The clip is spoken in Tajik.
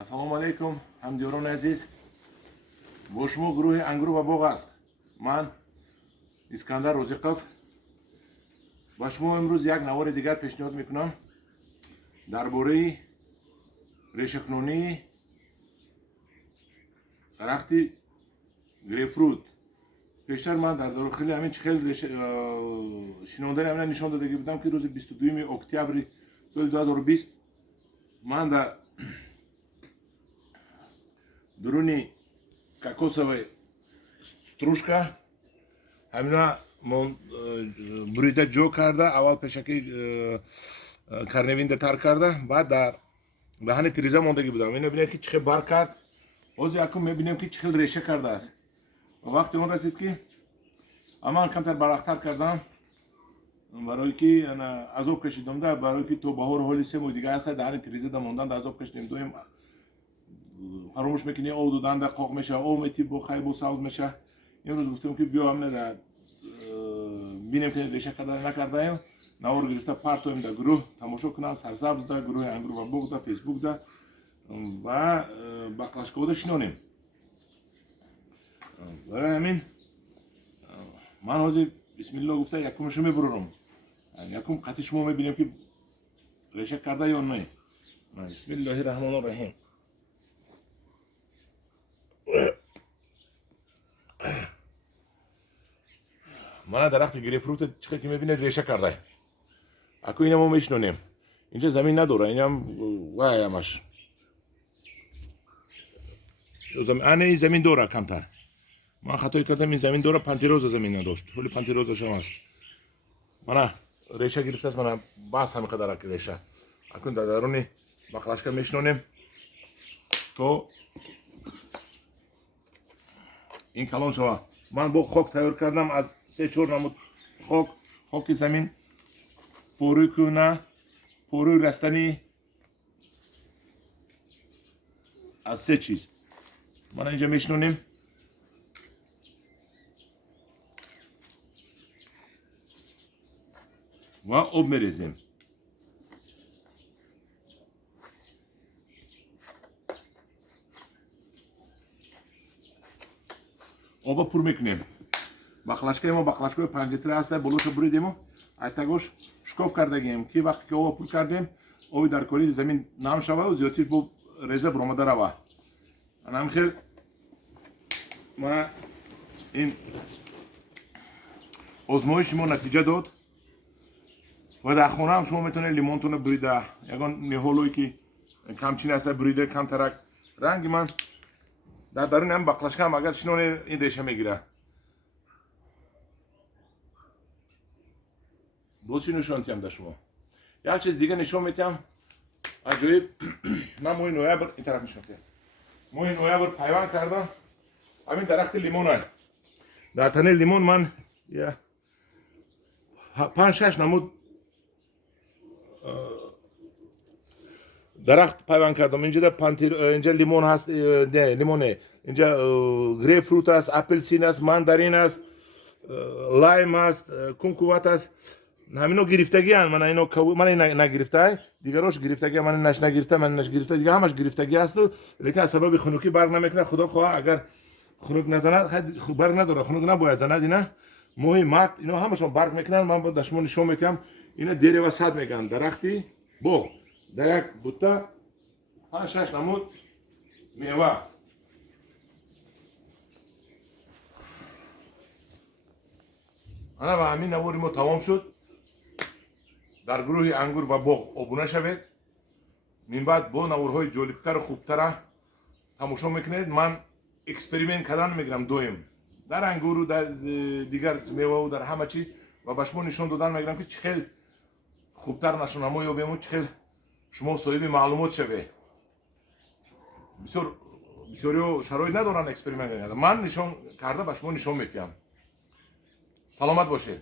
Ассалому алейкум, ҳамдиёрони азиз. Бо шумо гурӯҳи ангурӯ ва боғ аст. Ман Искандар Розиқов ба шумо имрӯз як навори дигар пешниҳод мекунам дар бораи решакунонии дарахти грейпфрут. пештар ман дар дохили ҳамин чихел шинондани ҳамина нишон додагӣ будам ки рӯзи 22 октябри соли 2020 ман дар дуруни кокосовой стружка ҳамина бурида ҷо карда, аввал пешакӣ карневинда тар карда, баъд дар даҳани тиреза мондагӣ будам. Ино бинед ки чӣ хел бар кард. ҳозир якум мебинем ки чӣ хел реша кардааст. ва вақти он расид ки аман камтар барвақттар кардам барое ки азоб кашидам, барое ки то баҳор ҳоли 3 моҳи дига аст даҳани тирезада мондан азоб кашидем. Доим фаромӯш мекунӣ, об додан дар қоқ меша, об метӣ бо хай бо савз меша. имрӯз гуфтам ки биё ҳамна да бинем ки реша карда накардаем. навор гирифта партоем дар гурӯҳ тамошо кунанд, сарсабзда, гурӯҳи ангурӯ ва боғда, фейсбукда ва бақлашкода шинонем. барои ҳамин ман ҳозир бисмилло гуфта якумашро мебурорам. якум қатъи шумо мебинем ки реша карда ё не. бисмиллоҳи раҳмони раҳим. мана дарахти грейпфрута чӣ хел ки мебинед реша карда. аку ина мо мешинонем. инҷа замин надора, инам вай ҳамаш. ана ин замин дора камтар. ман хатои кардам, ин замин дора, пантироза замин надошт. ҳоли пантирозашам аст. мана реша гирифтааст, мана бас ҳамиқадар реша. акун дар даруни бақлашка мешинонем то ин калон шава. ман бо хок тайёр кардам аз 3-4 намуд хоки замин, порӯи кӯна, порӯи растанӣ, аз 3 чиз. мана инҷа мешинонем. ва об мерезем. оба пур мекунем. бақлашкаи мо бақлашкаи 5 литра аст, болошо буридему, айтагош шкоф кардагием ки вақте ки оба пур кардем, оби дар кори замин нам шава, зиёдтиш бо реза буромада рава. анам хел мана ин озмоиши мо натиҷа дод. ва дар хона ҳам шумо метавонед лимонтона бурида, ягон ниҳолое ки камчин аста бурида камтарак ранги ман дар даруни ҳам бақлашка ҳам агар шиноне ин реша мегира. боз чӣ нишон диҳам дар шумо? як чиз дига нишон медиҳам. аҷоиб. ман моҳи ноябр ин тараф нишон диҳам. моҳи ноябр пайванд кардам ҳамин дарахти лимонай. дар тани лимон ман 5-6 намуд дарахт пайванд кардам. инҷа лимон ҳаст, не лимоне. инҷа грейпфрут аст, апелсин аст, мандарин аст, лайм аст, кункуват аст. ҳамино гирифтагианд. ман ин нагирифтай, дигарош гирифтагианд, ман инаш нагирифта, ман инаш гирифта, дига ҳамаш гирифтагӣ асту, лекин аз сабаби хунукӣ барқ намекунад. худо хоҳа агар хунук назанад, барқ надорад, хунук набояд занад. ина моҳи март ино ҳамашон барқ мекунанд. ман дар шумо нишон медиҳам. ина дерева сад мегӯянд, дарахти боғ. дар як бутта 5-6 намуд мева. ана ва ҳамин навори мо тамом шуд. дар гурӯҳи ангур ва боғ обуна шавед. минбаъд бо наворҳои ҷолибтару хубтара тамошо мекунед. ман эксперимент кардан мегирам доим дар ангуру, дар дигар меваву, дар ҳама чӣ, ва ба шумо нишон додан мегирам ки чӣ хел хубтар нашонамо ёбему, чӣ хел шумо соҳиби маълумот шавед. бисёриҳо шароит надоранд эксперимент кардан. ман нишон карда ба шумо нишон медиҳам. саломат бошед.